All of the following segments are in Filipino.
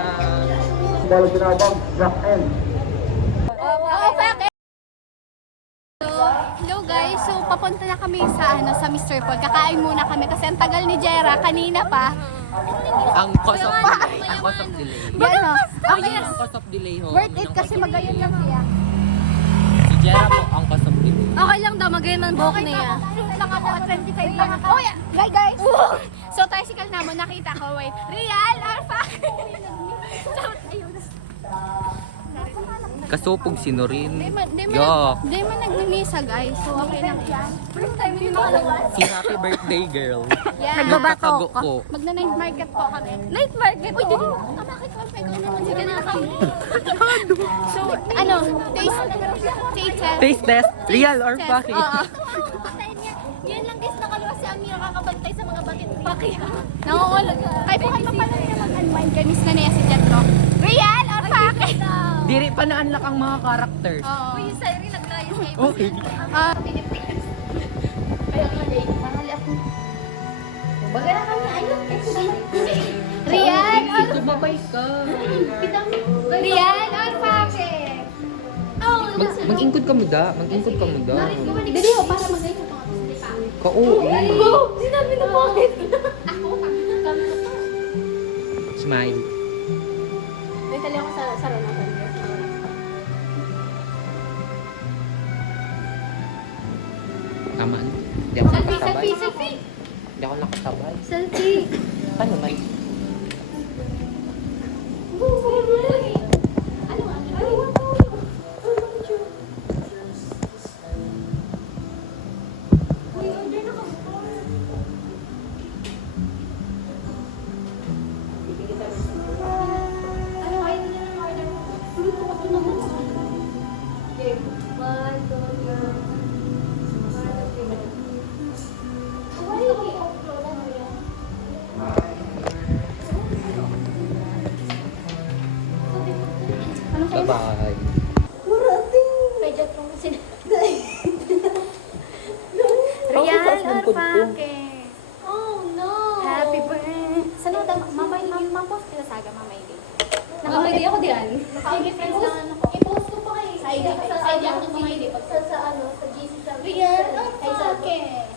na. Hello guys, so papunta na kami sa Mr. Paul. Kakain muna kami kasi ang tagal ni Jera, kanina pa. Ang cost of delay. Ang cost of delay. Gano? Okay. Ang cost of delay ho. Worth it kasi magayon lang siya. Si Jera po ang cost of delay. Okay lang daw, magayon man buhok niya. Lang ako at 25 lang ako. Oh, yeah. Guys. So tricycle naman, nakita ko. Wait. Real or fake? Kasupog sinurin. Di man nagmimisa guys. So okay lang yan. First time yung nakalagay. Si happy birthday girl. Yeah. Nagkakago ko. Magna-night market po kami. Night market? Uy, dito. Bakit kami? Ikaw naman sige na kami. So, ano? Taste test. Real or fake? Oo. Yan lang guys, nakaluwas si Amira kakabantay sa mga bakit. Nangungulo. Kaya po kayo pala na mag-unwind kay Miss Nanea si Jetro. Real or fake? Diri pa na-unlock ang mga characters. Oo. Uy, yung Sairi nag-layas kayo. Okay. Kaya nga, mahali ako. Baga na kami, ayun. Real or Sumabay ka. Real or fake? Oh, Mag-ingkod ka mo da. Mag-ingkod ka mo da. Dali ho, para mag-ayun pa. Ka-OA. Sinabi na bakit? Ako, Smile. may tali ako sa ranasan. Tama. Hindi ako nakasabay. Selfie. Hindi ako nakasabay. Selfie. Paano may? Bye-bye. Real or fake? Oh no! Happy birthday! Saan daw? Mamay sila saga, mamay day. Nakamay ako diyan. Nakamay friends na ano ko. I-post ko pa kayo. Sa ID ako ng mamay day. Sa GC sa Real or fake?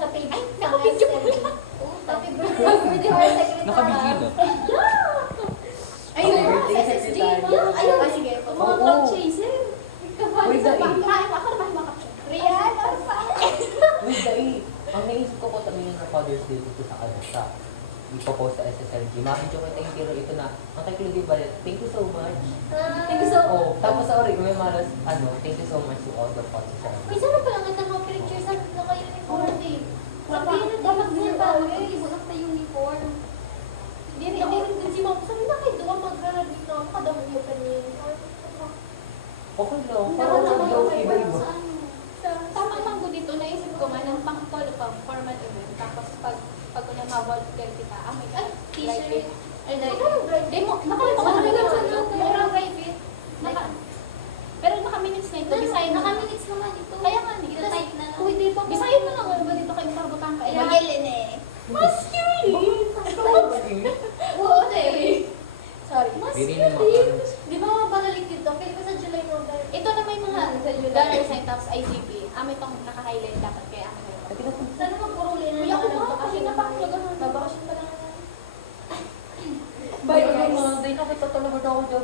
Sa page. Ay, nakapidyo ko lang. Happy birthday! Nakabigil na. Ayun, SSG. Ayun, sige. Mga cloud chaser. Uy, dai. Ako naman makapsyon. Real or fake? Uy, dai. Ang naisip ko tabi yung Father's Day dito sa ipopost sa SSLG. Makikita ko yung tiro ito na, ang kay Claudia Balet, thank you so much. Thank you so much. Oh, tapos sa Ori, may malas, thank you so much to all the sponsors. May sana pala nga ng mga pictures na kayo uniform eh. Sabi na dapat niya ba? Mag-ibulak na uniform. Hindi ako rin din si Mom. Sabi na kayo doon mag-graduate na ako. Kadamot yung kanyang uniform. Okay lang. Pero Parang naman yung ako iba-iba. sa ano. Tama lang ko dito. Naisip ko man ang pang-call pang formal event. Tapos pag kunya mawag girl kita, ay, t-shirt. Ay, di mo, nakalimutan ko na murang private. Pero naka-minutes na ito. Bisayin naka-minutes naman ito. Kaya nga, type na lang. Kung hindi pa, bisayin mo lang ano ba dito kayo marbutang ka. Magilin eh. Masculine! Oo, Terry. Sorry. Masculine! Di ba mabagaling dito? Kaya ko sa July number. Ito na may mga dollar sign tapos ICP. Amin itong naka-highlight dapat kaya amin. Sana magpuruli na naman ang bakasyon na bakasyon ka nun. Babakasyon pa lang naman. Bye guys. Hindi na kita talaga daw ako dyan.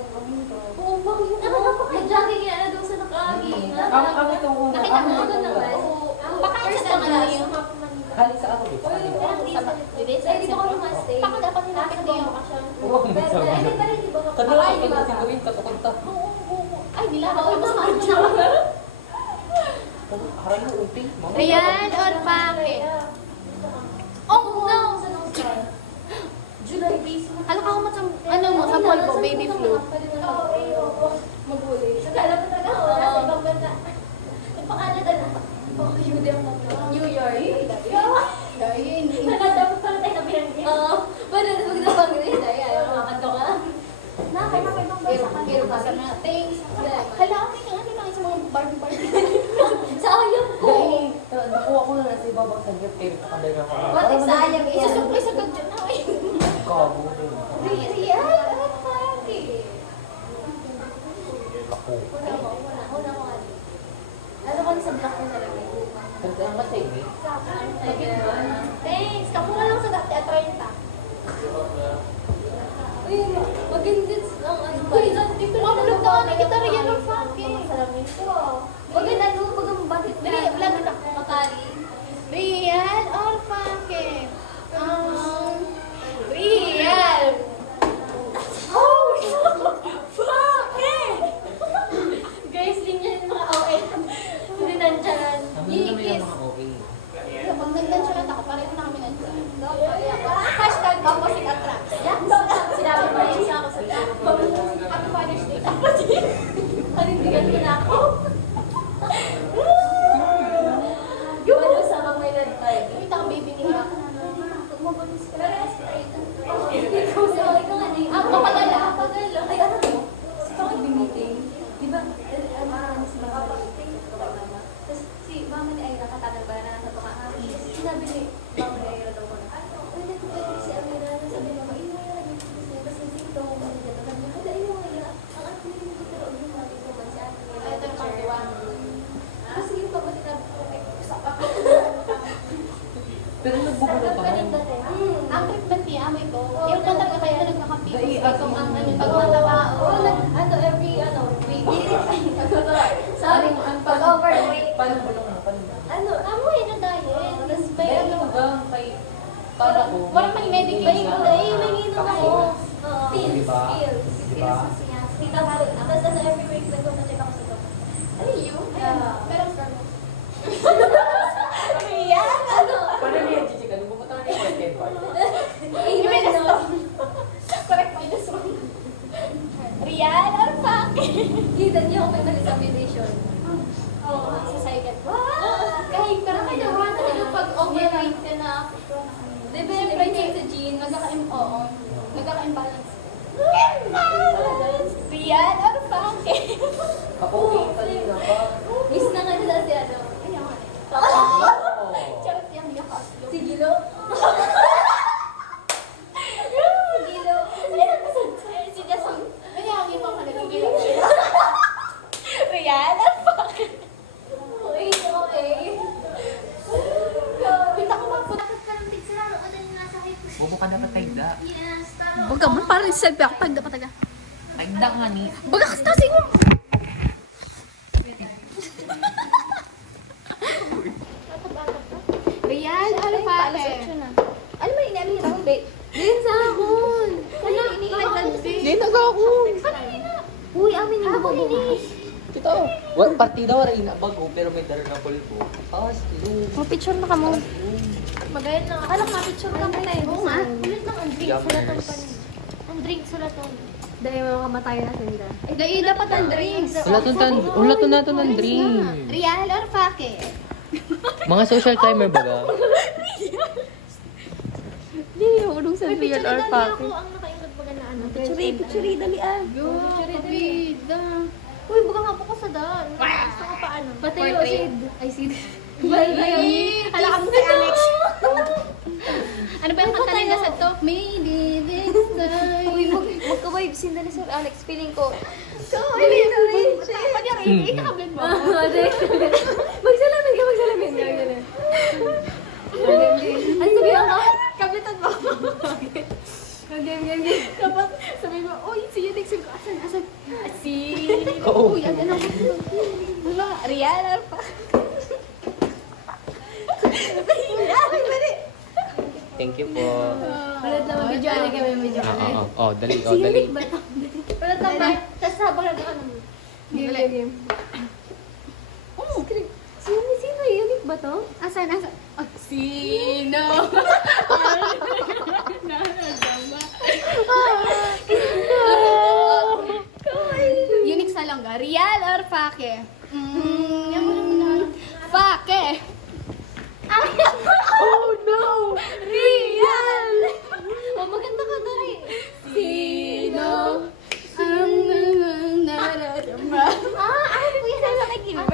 Oo, bakit yun? Nag-jogging yan na doon sa nakaagi. Ang itong una. Nakita mo doon naman. Baka first time na yung Hali sa ako dito. sa dito ko lumastay. Baka dapat hinapit ko yung bakasyon. Oo, Pero hindi pa rin, di ba? Kanila Ay, ako di ba? sinuwin katakunta. Ay, nila ako yung masama. Haray mo uti. Real or fake? Oh no! July base mo. Ano ka mo sa sa polvo, baby flu? Maghuli. Kala ko talaga ako nasa ibang bansa. Nagpa-Canada na. New York. Nakatapos pala tayo na binanggit. Oo. Pwede na magnabang rin. Ayaw, makakanto ka. Nakakibang bansa ka. Pero basta na, thanks. Hala, okay ka nga, di lang sa mga Barbie. Sayang ko. Nakuha ko na nasa ibabang saglit kayo. Kakanday na ako. What sayang Isusukli sa gadget na. Kabo. Real? Ano fake? ako. Una ko nga. Ano ko sa block ko talaga? Ganda ang kasi eh. Thanks! Kamura lang sa dati at 30. Uy, magandits ang ano ba? Dito lang Mapulog na nga kita rin yan ng fucking. Masalamin ko. Maganda ano, bagang bakit na? Dali, vlog na. Makali. Real or fake? Real. Oh! Fuck! Guys, linya yung mga OA. Hindi nandyan. Sabi naman yung mga OA. Kapag nagdansya ako, pareho na kami nandiyan. Hashtag opposite attract. Yan. Sinabi mo yun sa ako sa Happy Father's Day. Panindigan ko na ako. Yung ano sa mga may nagtay. Kita ang baby niya. Mabalis ka. Ikaw sa mga ikaw nga na yung Kapadala. Ay, ano mo? Si Pao meeting. Di ba? Si Mama meeting. Tapos si Mama ni Aira katagal ba na nasa baka. Sinabi ni Mama ni Aira daw ko na, uy, nagpapagod si Amira. Sabi ni Mama, Ira, kasi si ito, sabi niya, hada, ayaw nga Ira. Ang ato nila dito, pero yung mga dito man si Ate. Ay, ito yung pangdiwan. Kasi yung pagod na usap ako. Pero nagbubulo pa rin. Ang treatment niya, amoy ko. Yung pa talaga kayo nagkakapi. Dai, Kung ang ano, Pag pagmatawa. every, week. Sorry, pag overweight. Paano bulong na? Paano bulong? Ano, amoy na diet. Tapos may May ano ba? May... Para ko. Walang may medication. May inom ako. Oo. Pills. Diba? Pills. Diba? Tita Hal. Tapos every week nagpapacheck ako sa doctor. Ano yun? Meron ka mo. Yan, ano? Paano niya, Chichi? Ano pupunta ka niya kay Edward? Minus Correct, minus one. Real or fake? Kita niyo ako may examination. Oo, sa second. Kahit ka Kaya naman, pag overweight ka na, Siyempre niya sa gene. Oo, nagkaka-imbalance. Real or fake? Ka-OA kanina pa. Miss na nga nila si ano. Kaya nga. Oo. Charot yung yakas. Si Gilo. Si Gilo. Si Jason. Kaya ang ibang kalagay. Real or fake? Okay. Kita ko mapunta. Bubo ka dapat tagda. Baga mo, parang selfie ako. Pagda. Tagda nga ni. Baga kasi mo. Real or fake? Ano ba inamin niya akong babe? Din sa akon. Ano ini-identity? Hindi nag-ako. Uy, amin yung bubukas. Ito. Well, partida wala ina bago pero may daro na pulbo. Slow. Picture na ka mo. Magayon lang. Akala ko picture lang kita eh. Oo nga. Ulit lang ang drink. Yummers. Ang drink sulaton. Dahil mga kamatay na sila. Dahil dapat ang drinks. Wala to nato ng dream. Real or fake? Mga social climber baga. Hindi, ulong sa real or fake. Ako ang nakaingod baga na ano. Picture, dali ah. Kabida. Uy, baga nga po ko sa daan. Gusto ko pa ano. Patay o Sid. Ay, Sid. Hala ka mo si Alex. Ano ba yung kanta nila sa to? Maybe this time. Uy, magka-vibe sin dali Sir Alex. Feeling ko. Pag yung ikakablend mo. Magsalamin ka. Ano sabihan ka? Kablitan mo. Game. Tapos sabi mo, uy, si Yudik. Sabi ko, asan? Si... Oo. Uy, ano? Wala, real or fake? Thank you po. Ulit naman, video alay kami, video alay. Oh, dali. Oh, dali. Wala tambay. Tapos habang nag-ano. Game. Oh, Sino? Unique ba to? asan? Oh, sino? Unique sa langga. Real or fake? Fake. Oh no! Real. Oh, maganda ka na eh. Sino ang nararamdaman? Kuya, saan ka nag-giver?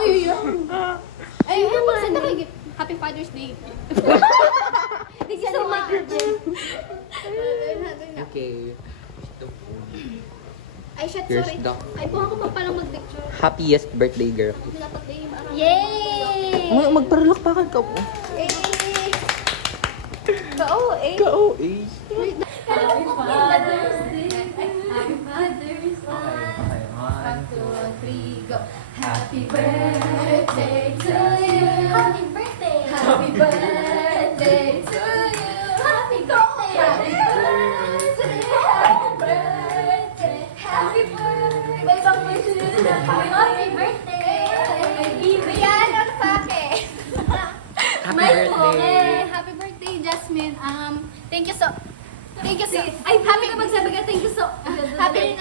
Uy, ay, saan na kayo? Happy Father's Day. So, Okay. Ito po. Ay, shit, Here's sorry. the Ay, buha ko pa palang mag-picture. happiest birthday girl. Dapat na yung araw. Yay! Oh, magparalakpakan ka po. Yay! Kao eh. Ka-OA. Happy Father's Day. Happy Father's Day. Okay, 1, 2, 3, go. Happy birthday to you. Happy birthday. Happy birthday to you. Happy birthday. Happy birthday. Happy birthday. Happy birthday. May ibang birthday na. Happy birthday. Rian Orfaque. Happy birthday. Happy birthday, Jasmine. Thank you so... Thank you so... Ay, happy ka magsabi ka. Thank you so... Happy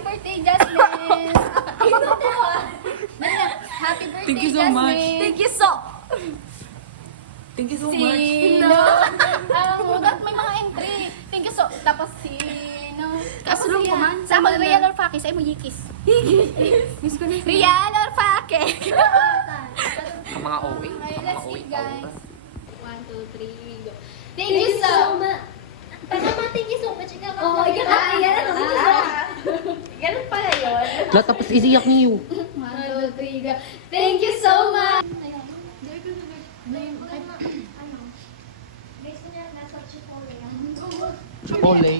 birthday, Jasmine. Happy birthday, Thank you so much. Jasmine. Thank you so... Thank you so much. Sino? May mga entry. Thank you so... Tapos sino? Kasulong ko man. Sa ako, Rian Orfaque. Sa'yo mo yikis. Rian Orfaque. Ang mga OA. Okay, Ang let's mga eat, OA. guys. 1, 2, 3, go. Thank you so much. Panama, thank you so much. Ikaw Oo, ikaw ka. Yan ang Ganun pala yun. Lahat tapos isiyak niyo. 1, 2, 3, go. Thank you so much. Chipotle.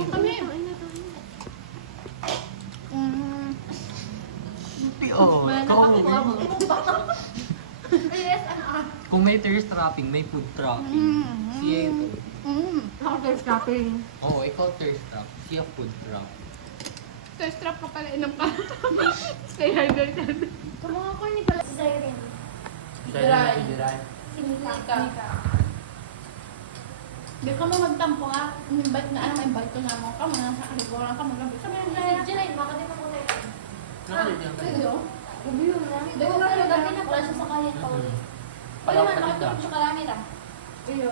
Oh, kung may thirst trapping, may food truck. Siya ito. Ako thirst trapping. Oo, ikaw thirst trap. Siya food truck. Thirst trap pa pala, inom ka. Stay hydrated. Kumuha ko ni pala si Siren. Sideral. Sideral. Si Mika. Di ka mo magtampo ha. Invite na, invite ko na mo. Kamu na sa kaliburan ka magabi. Sabi Si na Jelaine, baka di pa ko tayo. Nakalit lang. Gabi yun na. Di ko kaya gabi na pala siya sa kaya pa ulit. Pwede man, makatulog siya kalamit ah. Iyo.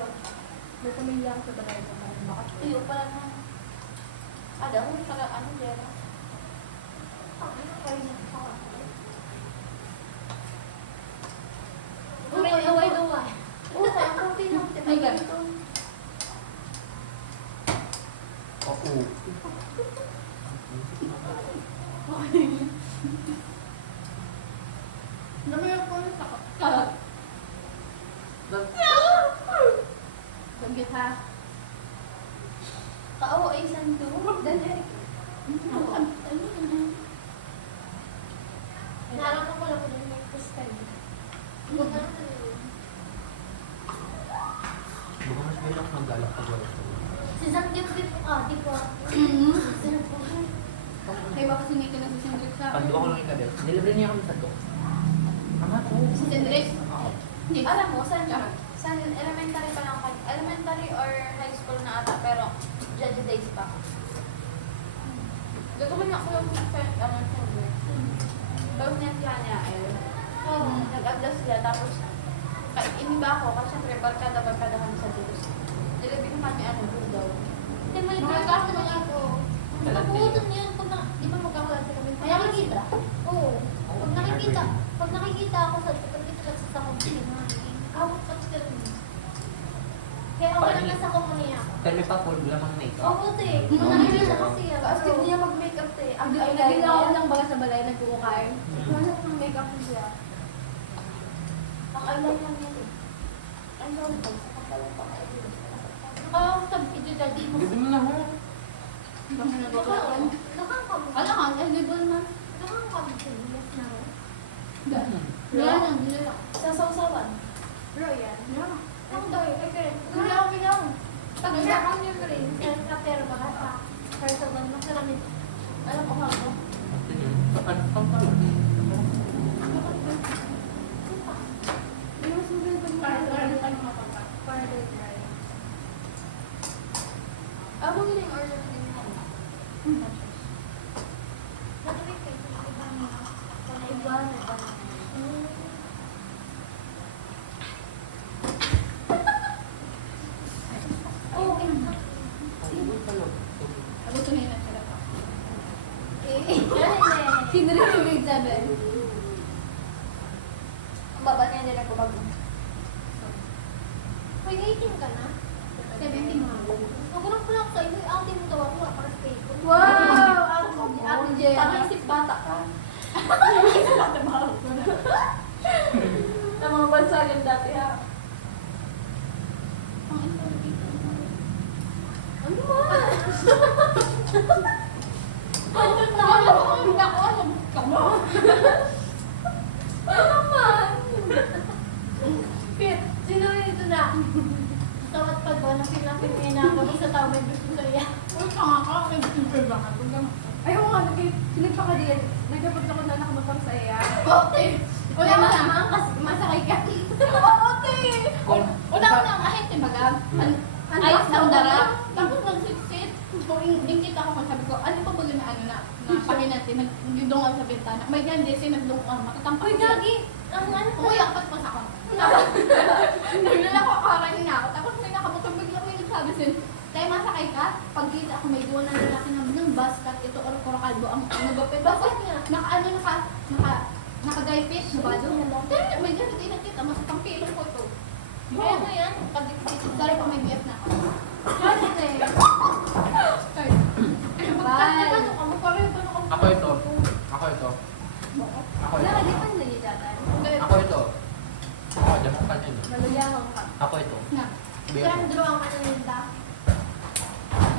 May pamilya ako sa bagay ko. Iyo pala na. Ada ko sa ano dyan. Away daw. Oo, kaya ako tinang Ay, gan. Oo. Dami ako sa kalat. Bagit ha. Kao ay santo. Dali. Naharap ko pala po din may kustan. Baka mas may lang mag-alak pag wala ko. Si Zach di ko. Kaya baka sinita na si Sindrik sa... Pando ako lang ikadel. Nilibre niya kami sa do. Ama ko. Si Sindrik? Oo. Hindi. Alam mo, saan elementary pa lang ako. Elementary or high school na ata, pero judge days pa. Gagawin ako yung silver. Tapos niya sila niya, nag-adjust sila, tapos iniba ako, kasi syempre, barkada kami sa Diyos. Nilabing kami, doon daw. Hindi, Mga kaso mga ako. Nakukutan niya yun, di ba magkakalasa kami? May nakikita? Oo. Pag nakikita ako sa kawat pa siya rin. Kaya okay lang nasa komunia ako. Pero may pa-full lamang makeup. Oo, te. Kung nakikita kasi ako. Astig niya mag-makeup, te. Ang Nagila ako ng baga sa balay, nagkukukay. Wala ko ng makeup siya. Ang eyeliner lang yan, eh. Ang sorry po, sa kapalang pang-eyeliner. Nakakasab ito dati mo. Gawin mo na ho. Baka nagkukukay. Nakakabot. Wala ka, eligible na. Nakakabot sa bilas na ako. Wala lang, hindi lang. Sa sausawan. Royal. Ang doy, okay. Bilaw. Pag-usapan niyo ko rin, sa pero baka sa personal na sa namin. Alam ko ako. Ako din yung order din mo. Natuloy kayo sa ibang iba na. Oh, ina. Abot ko na yun ang sarap ako. Sinri Sinrik yung grade 7. ang baba niya nila ko bago. Uy, 18 ka na? 17 mga. Ako lang pala ako sa iyo. Ate mo daw ako. Para sa ko. Wow! Ate Jen. Tama isip bata ka. Ng mga bansagan dati ha. Ano ba? Ano man? Pit, sino ito na? Tawat pag ba na pinapit niya na ako sa tao may gusto sa iya. Ayaw nga, sinagpa ka din. Nagdapat ako na nakamapang sa iya. Ote! Wala masamang kasi masakay ka. Ote! Una-una, kahit timaga, ayos na udara, tapos nagsit-sit. Kung ingkit ako kung sabi ko, ano pa ba yun na ano na pahinati, nagdungan sa bintana. May gandi, sinagdungan, matatampak Uy, gagi! Ang ano ko? Umuyak pat pa sa ako. Naglalako akaran niya ako. Tapos may nakabutong bigla ko yung nagsabi sin, tayo masakay ka, pagkita ako may duwa na lalaki ng basket, ito or korokalbo ang nagapit. Bakit nga? Nakagaypit, nabado. Kaya may ganito din nakita, mas pampilong ko ito. Kaya mo yan? Sorry pa may BF na ako. Bakit eh? Sorry. Bye. Ako ito. Ako ito. Ako ito. Wala, di pa nila yatatan. Ako ito. Ako, dyan mo kanyan. Maluyahang ka. Ako ito. Na. Sandro ang kanalinda.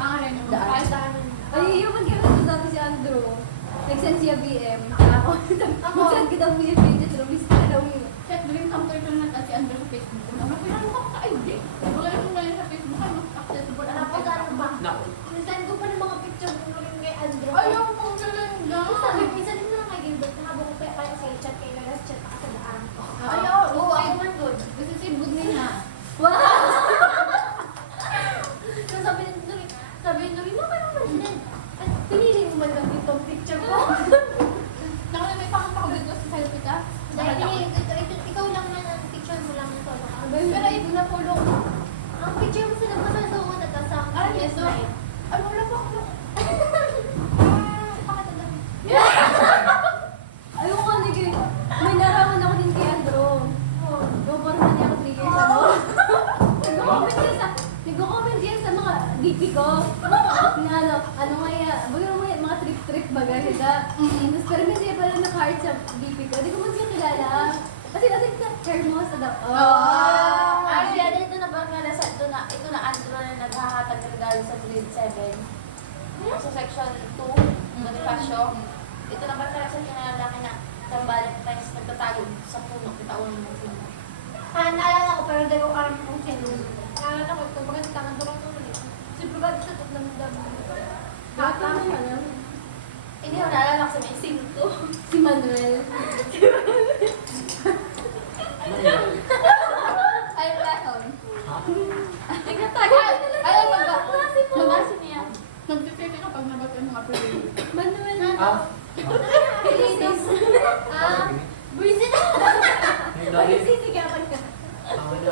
Ang rin yung Daan. kahit Daan. Ay, yung mag-iwan dati si Andrew. Nag-send siya BM. Ako. Mag-send kita BM pages. Rumis ka daw yun. Check dream come true na kasi under sa Facebook. Ano ko yan mo ka ID? Wala yung ngayon sa Facebook ay mas accessible. Tapos ano ba? Nako. Send ko pa ng mga picture ko rin kay Andrew. Ayaw pang galing Sabi, minsan din mo lang kay Gilbert, habang ko kaya sa chat kay Lagas, chat ako sa daan. Ayaw. Oo, ako man good. Kasi si good niya. Wow! So, sabi ni Nuri, no, kayo naman yan. At pinili mo man lang itong picture ko. Nakala may pangat ako dito sa selfie ka. Dahil ikaw lang man ang picture mo lang ito. Pero ito na po lang. Ang picture mo sa labas na doon at kasama Ah, sa yes, yes, no. right? Ano wala pa ako. Pakita lang. Ayaw nga, Nigel. May naraman ako din kay Andrew. Oh. Yung parang niya ako 3 years ago. Nag-comment yan sa mga DP ko. Na ano nga yan, mga trip-trip baga sila. Tapos pero hindi pala naka-heart sa DP ko. Hindi ko man siya kilala. Kasi Hermosa daw. Ay, yan, ito na ba nga nasa, ito na Andrew na naghahatag regalo sa grade 7. Sa section 2, Bonifacio. Ito na ba nga nasa kinalalaki na tambalan tayo sa nagtatago sa puno, kitaunan mo sila. Naalala ko, pero hindi ko karam kung sino. Naalala ko, ito, bakit tangan ko lang ulit. Si Brugad sa ito ng dami. Bata mo yan. Hindi ko naalala ko sa may sinto. Si Manuel. Ay, lesson. Ha? Nagtatago. Ay, Magasin niya. Nag-defect ka pag nabag yung mga pwede. Manuel. Ah? Ladies. Buisit. Yung dali. Sisigawan ka. Ano?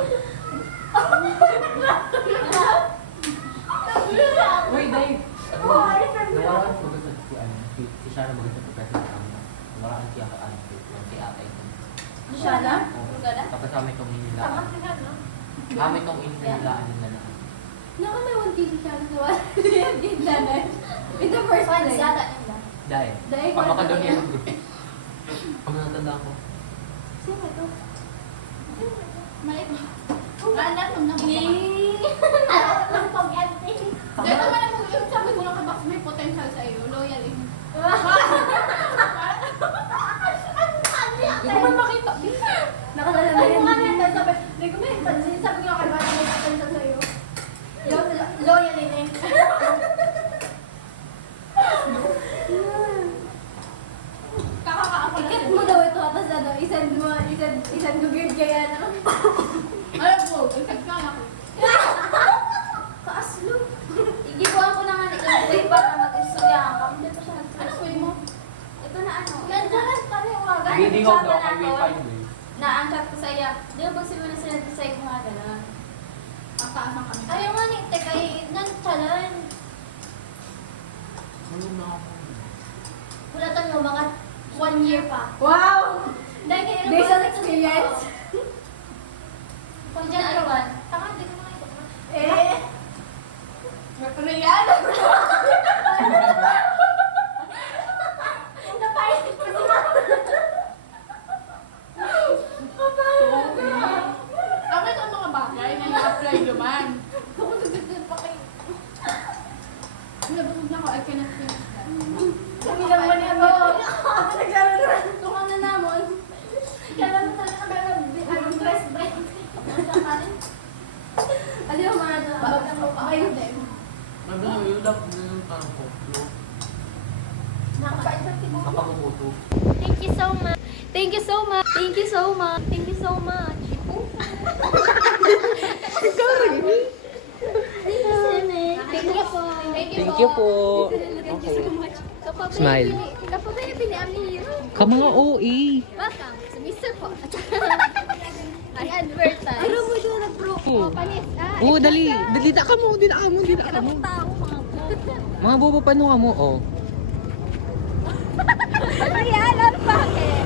Uy, Dave! Nawaran ko gusto si ano, si Shana maganda sa present kami. Nawaran siya ka ano, si ate ito. Siya na? Oo. Brugada? Tapos kami itong Tama inilaan. ka na, no? Kami itong inilaan nila na. Naku, may 1 piece siya sa wala. In the first Fans place. yata nila. Dahil, Dahil pamakadon niya yung group. Pag natanda ko. Sino ito? Mali ba? Anak mo na ba? Ang pag-ending. Dahil naman ako yung sabi ko lang kabak may potential sa iyo. Loyal eh. Hindi ko man makita. Nakalala na Ay, yan. kung ano yan, sabi, hindi ko may pansin, sabi ko kay Bata, may potential sa'yo. Loyal yun eh. Kakakaako na Ikit mo daw ito, tapos ano, isend ko weird kaya ano. Alam mo, isag ka ako. Kaaslo. Igibuan ko na nga nito, wait para mag-istoryahan ka. Hindi pa siya Ano nag-post. way mo? Ito na ano. Nandiyan pa rin mga ganun. Hindi ko daw kay Wi-Fi mo. Na ang chat ko sa iya. Di ba pag na sila sa iyo mga ganun? Ang taas ng kami. Ayaw nga ni, teka, nanchalan. Ano na ako? Kulatan mo, mga 1 year pa. Wow! Dahil kayo Based on experience. Kung dyan, ano ba? Tama, hindi ko makita. Eh. Real? Kami lang man yan, oo. Kung ano namon. Kaya lang sa anong dress ba yun? Ano yung mga ayun din. Ano yung lap na yung parang koplo? Nakapagumuto. Thank you so much. Thank you so much. Thank you so much. Thank you so much. Thank you po. Okay. Smile. Kapag kayo piniami hero. Ka mga OA. Welcome sa Mr. Po. I advertise. Pero mo doon nag-pro. Panis. Oo, dali. Dali ka mo. Dali ka mo. Dali ka mo. Tao mga po. Mga bobo pa nung mo, oh. Ayan, ano bakit?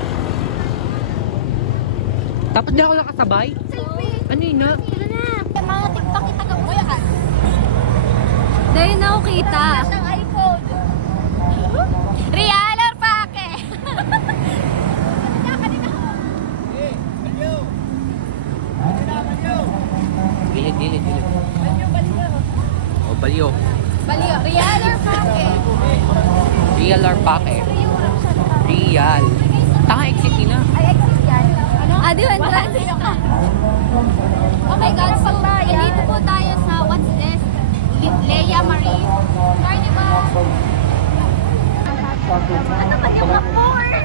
Tapos di ako nakasabay? Selfie. Ano yun na? Ito na. Mga tiktok kita ka mo yan. Dahil na ako kita. Ang iPhone. Real or pake? Gilid, gilid, gilid. Oh, baliw. Baliyo. Real or pake? Real or pake? Real. Tanga, exit na. Ay, exit yan. Ano? Di ba? Okay, guys. So, dito po tayo sa What's This? Leia Marie Carnival. Ano ba yung more?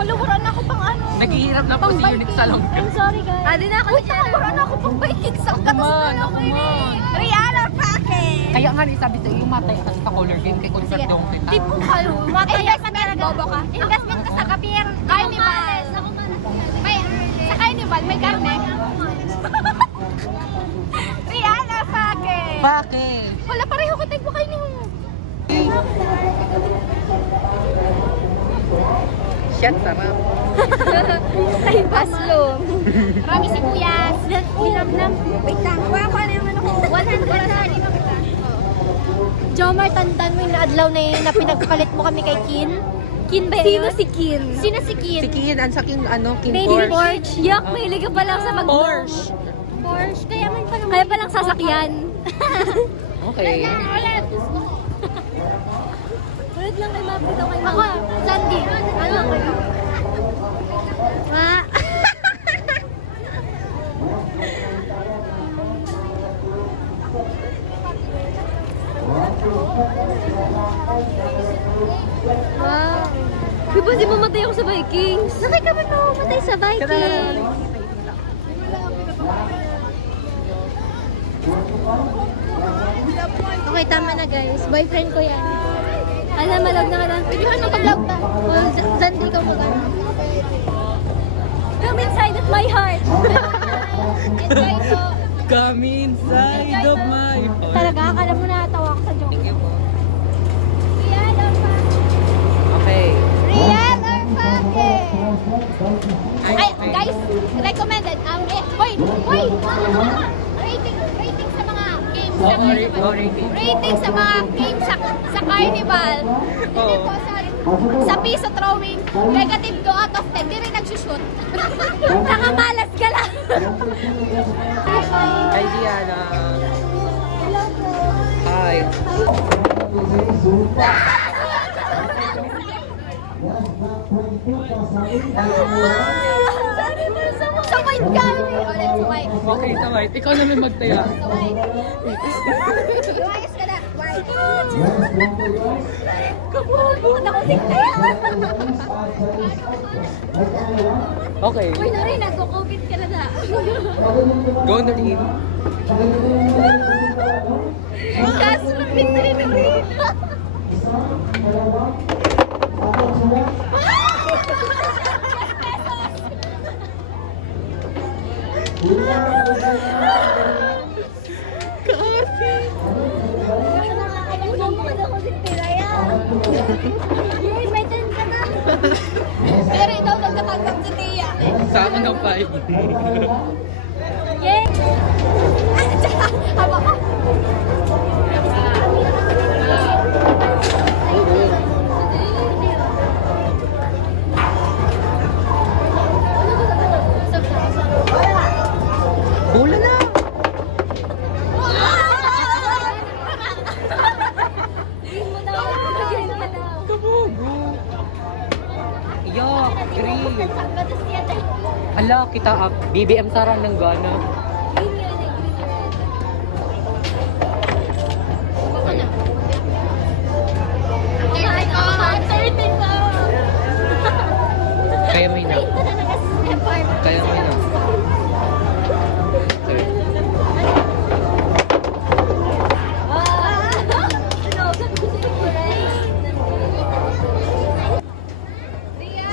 Maluhuran ako pang ano. Naghihirap na po si Unit Salong. I'm sorry, guys. Di na ako Uy, maluhuran ako pang baitig sa katas na ako Real or pake? Kaya nga sabi sa iyo, matay ka sa color game kay concert Sige. yung kita. Di po kayo. Investment ka bobo ka. Investment ka sa kapir. Carnival. May, sa Carnival, may karne. Real or pake? Bakit? Wala, pareho ka tayo kayo niyo. Shit, sarap. Ay, baslo. Marami sibuyas. Ulam. Wait lang. Kuha ko ano yung ano ko. 100. Jomar, tandaan mo yung naadlaw na yun na pinagpalit mo kami kay Kin? Kin ba yun? Sino si Kin? Sino si Kin? Si Kian, ang saking ano, King Baby Porsche. Porsche. Yak, mahilig ka pa lang sa mag Porsche. Porsche. Kaya man pa naman. Kaya pa lang sasakyan. Okay. Ulit. Ulit lang kay Mapito kayo. Ako, Sandy. Ano kayo? Ma. Wow. Di ba di mamatay ako sa Vikings? Bakit ka ba namatay sa Viking? Okay, tama na guys. Boyfriend ko yan. Alam, malag na ka lang. Pwede ka nang ka-vlog ka. O, Sandy ka mo ka. Come inside of my heart. Enjoy po. Come inside of my heart. Talaga, akala mo natawa ako sa joke. Thank you po. Real or pake? Okay. Real or pake? Ay, guys, recommended. Hoy! Rating sa mga games sa Carnival. Rating sa mga games sa Carnival. Hindi po, sorry. Sa piso throwing, negative 2 out of 10. Di rin nagsushoot. Nakamalas ka lang. Hi, Diana. Hello po. Hi. Sa white ka. Ulit, sa white. Okay, sa white. Ikaw naman magtaya. Sa white. Lumayas ka na. White. Kapag ako tingnan. Okay. Uy, nari, nagko-COVID ka na na. Go na rin. Kaso ng victory na rin. Yay, may 10 ka na. Pero ikaw nagkatanggap si Tia. Sa akin ng 5. Yay! Haba ka. Bola na. Wow! kita up. BBM Sara ng gana. Green yun eh, green or red. Baka na. Thirty ka! Kaya may na. Ito na nag-step arm. Kaya may na. Sorry.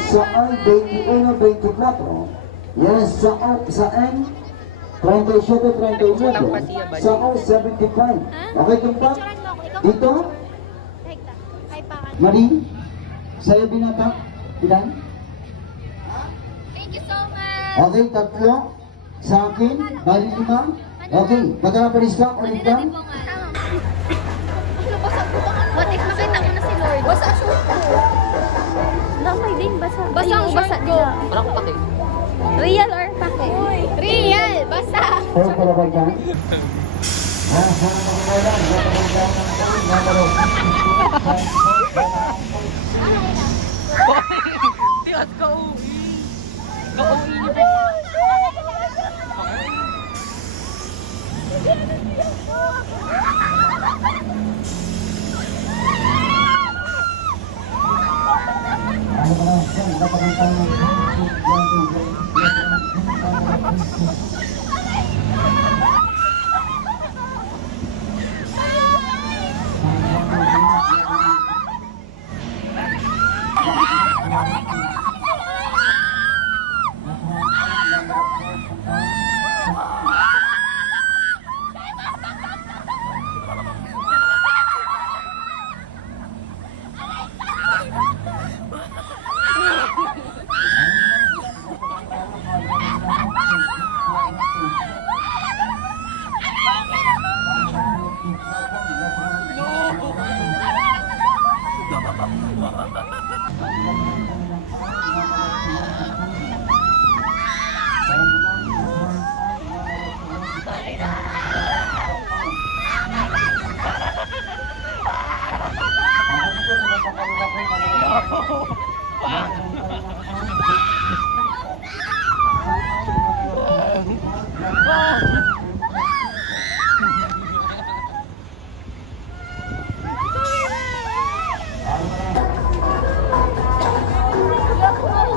Sa I-21-24, yes, sa N, 37-39, sa O-75. Okay, tumpak? Dito, Marie, sa'yo binata, ilan? Thank you so much! Okay, tatlo, sa akin, bali 5. Okay, magkakapalis ka, ulit ka. What if makita ko na si Lord? Basa short ko. Damay din, basa. Basa ang short ko. Parang pati. Real or pake? Real! Basa! Pwede ka na ba dyan? Tiyat ka uwi. Ka-uwi niyo po.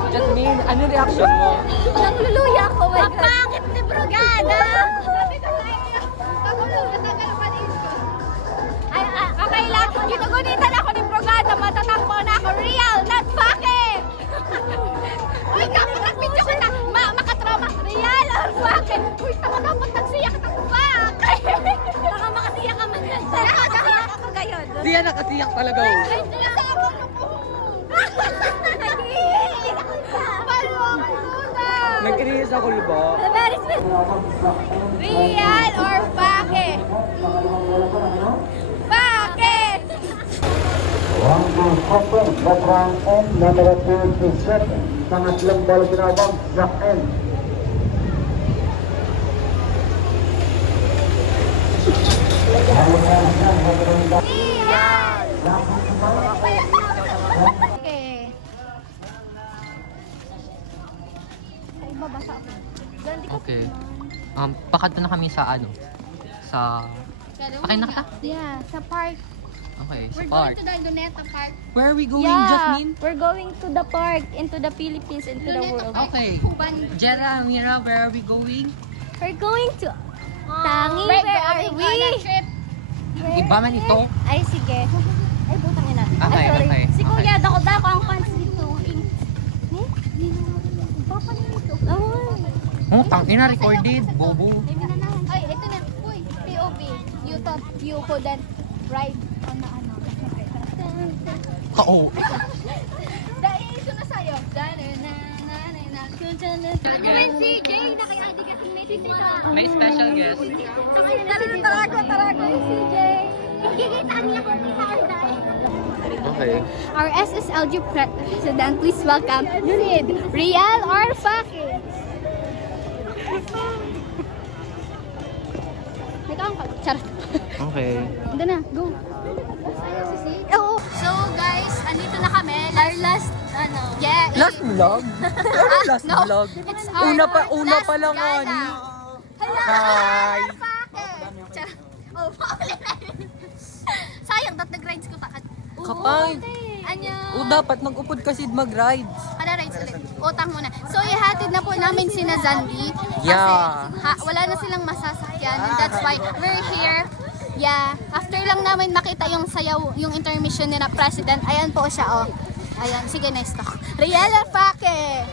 Jasmine, ano reaction mo? Nagluluya ako, my God. Bakit ni Brugada? Sabi ko sa inyo, kagulo, matagal pa din ko. Ay, kakailan, ginugunitan ako ni Brugada, matatakbo na ako. Real, not fucking! Uy, kakapit ko na, makatrauma. Real or fucking? Uy, tama dapat nagsiyak ng fuck! Baka makasiyak ka man yan. Nakakasiyak ako gayon. Siya nakasiyak talaga. Ay, nasa ako na po. Nag-iiyak ka. Paano ako muna? Nag-inis ako ba? Very sweet. Real or fake? Fake! Latrang N, number 27. Pangatlong ball ginawang sa N. Okay. Ay, babasa ako. Gandi ko. Okay. Pakanta na kami sa ano? Sa... Okay na kita? Yeah, sa park. Okay, sa We're park. going to the Luneta Park. Where are we going, Yeah, Jasmine? we're going to the park, into the Philippines, into the Luneta world. Park. Okay. Jera, Mira, where are we going? We're going to... Tangi, We're where are going we? on a trip. Iba man ito. Ay, sige. Ay, butang ina. Okay, Ay, sorry. okay, Si okay. Kuya, dako-dako ang pants dito. Ni? Papa nito. Oh, tangina, recorded. Bobo. Ay, ito na. Uy, POV. You thought you couldn't ride on the ano. Oo. Dahil ito na sa'yo. Ano rin si Jay na kaya di kasi may tita. May special guest. Kasi tarago yung si Jay. Gigitaan niya kung tita or die. Okay. Our SSLG president, please welcome Sid. Real or fake? Charot. Okay. Ito na, go. Oo. So guys, andito na kami. Our last Ano? Yeah. Last vlog? Pero last no. vlog. It's our Una last pa lang gala. ani. Hello! Hi! Bakit? Charot. Oh, paulit na yun. Sayang, nag-rides ko takad. Kapay. Anya. O dapat nag-upod kasi mag-rides. Para rides ulit. Utang muna. So, ihatid na po namin sina Zandy. Yeah. Kasi wala na silang masasakyan. And that's why we're here. Yeah. After lang namin makita yung sayaw, yung intermission ni na president. Ayan po siya, oh. Ayan. Sige, next talk. Riela Paque!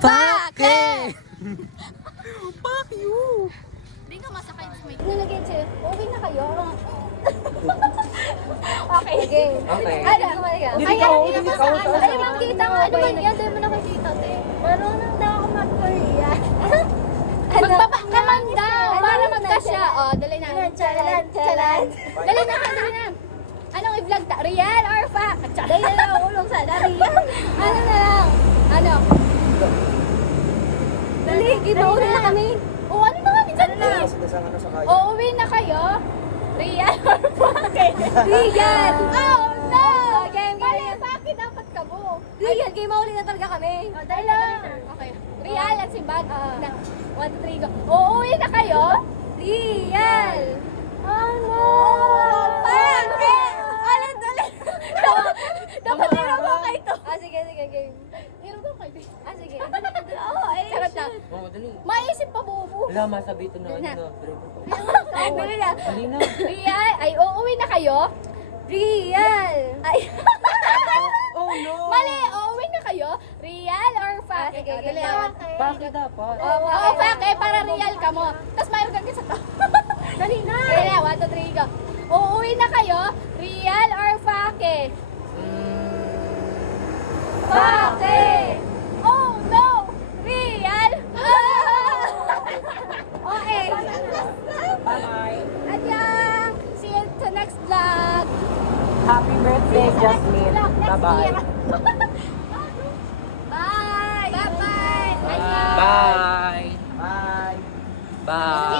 Pake! Fuck you! Hindi ka masakay sa may... Nalagyan siya. Uwi na kayo. Okay. Game. Okay. Ano? Dili ka, dili ka. Ay, makita mo. Ano man yan? Dahil mo nakikita, te. Marunong daw ako mag-Korean. Magbaba ka man daw para magkasya. Oh, dali na. Chalan, chalan. Dali na, dali na. Anong i-vlog ta? Real or fact? Dahil na lang ulong sa Darian. Ano na lang? Ano? Dali, gibauli na kami. O, ano na kami dyan? O, uwi na kayo? Real or fact? Real. Oh, no! Game, Mali, game. bakit dapat ka mo? Real, game mauli na talaga kami. Dahil lang. Okay. Real at simbag. 1, 2, 3, go. O, uwi na kayo? Real. Ano? Bakit? Ulit, ulit. Dapat tiro mo kayo to. Sige, game. Tiro mo kayo. Sige. Oo, ay. Charot lang. Oo, dali. Maisip pa, bubu. Wala, masabi ito na. Dali na. Dali na. Dali na. Real, ay uuwi na kayo? Real. Ay. Oh no! Mali, uuwi na kayo? Real or fake? Sige, Dali game. lang. Bakit dapat? Oo, fake, para real ka mo. Tapos may ka sa to. Dali na. Dali na, 1, 2, 3, go. Uuwi na kayo? Real or fake? Fake! Oh no! Real? Okay. Bye-bye! Annyeong! See you to next vlog! Happy birthday, Jasmine! Bye-bye! Bye! Bye-bye! Annyeong! Bye! Bye! Bye!